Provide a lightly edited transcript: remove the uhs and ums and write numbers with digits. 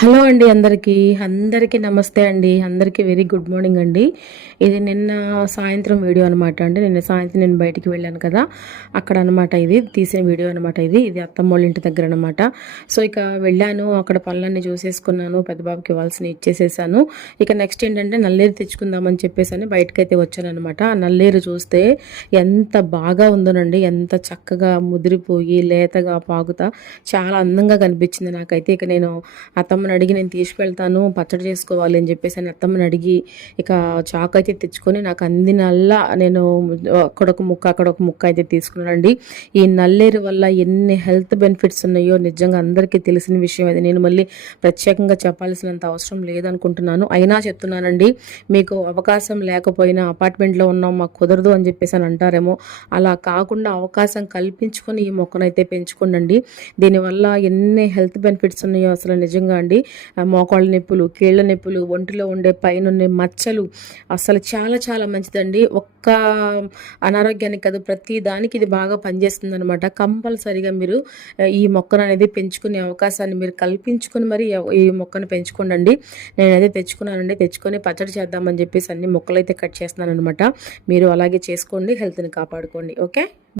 Hello అండి అందరికీ నమస్తే అండి. అందరికీ వెరీ గుడ్ మార్నింగ్ అండి. ఇది నిన్న సాయంత్రం వీడియో అనమాట అండి. నిన్న సాయంత్రం నేను బయటికి వెళ్ళాను కదా, అక్కడ అనమాట ఇది తీసిన వీడియో అనమాట. ఇది అత్తమ్మోళ్ళ ఇంటి దగ్గర అనమాట. సో ఇక వెళ్ళాను, అక్కడ పనులన్నీ చూసేసుకున్నాను, పెద్ద బాబుకి ఇవ్వాల్సిన ఇచ్చేసేసాను. ఇక నెక్స్ట్ ఏంటంటే నల్లేరు తెచ్చుకుందామని చెప్పేసి బయటకైతే వచ్చాను అనమాట. ఆ నల్లేరు చూస్తే ఎంత బాగా ఉందోనండి, ఎంత చక్కగా ముదిరిపోయి లేతగా పాగుతా చాలా అందంగా కనిపించింది నాకైతే. ఇక నేను అత్తమ్మని అడిగి నేను తీసుకెళ్తాను, పచ్చడి చేసుకోవాలి అని చెప్పేసి అత్తమ్మని అడిగి ఇక చాకు అయితే తెచ్చుకొని నాకు అందినల్లా నేను అక్కడొక ముక్క అయితే తీసుకున్నానండి. ఈ నల్లేరు వల్ల ఎన్ని హెల్త్ బెనిఫిట్స్ ఉన్నాయో నిజంగా అందరికీ తెలిసిన విషయం అది. నేను మళ్ళీ ప్రత్యేకంగా చెప్పాల్సినంత అవసరం లేదనుకుంటున్నాను, అయినా చెప్తున్నానండి. మీకు అవకాశం లేకపోయినా అపార్ట్మెంట్లో ఉన్నాం మాకు కుదరదు అని చెప్పేసి అంటారేమో, అలా కాకుండా అవకాశం కల్పించుకొని ఈ మొక్కనైతే పెంచుకోండి. దీనివల్ల ఎన్ని హెల్త్ బెనిఫిట్స్ ఉన్నాయో అసలు నిజంగా అండి. మోకాళ్ళ నొప్పులు, కీళ్ళ నొప్పులు, ఒంటిలో ఉండే పైన ఉండే మచ్చలు అసలు చాలా చాలా మంచిదండి. ఒక్క అనారోగ్యానికి కాదు, ప్రతి దానికి ఇది బాగా పనిచేస్తుంది అనమాట. కంపల్సరిగా మీరు ఈ మొక్కను అనేది పెంచుకునే అవకాశాన్ని మీరు కల్పించుకొని మరి ఈ మొక్కను పెంచుకోండి. నేనైతే తెచ్చుకున్నానండి, తెచ్చుకొని పచ్చడి చేద్దామని చెప్పేసి అన్ని మొక్కలు అయితే కట్ చేస్తున్నాను అనమాట. మీరు అలాగే చేసుకోండి, హెల్త్ని కాపాడుకోండి. ఓకే.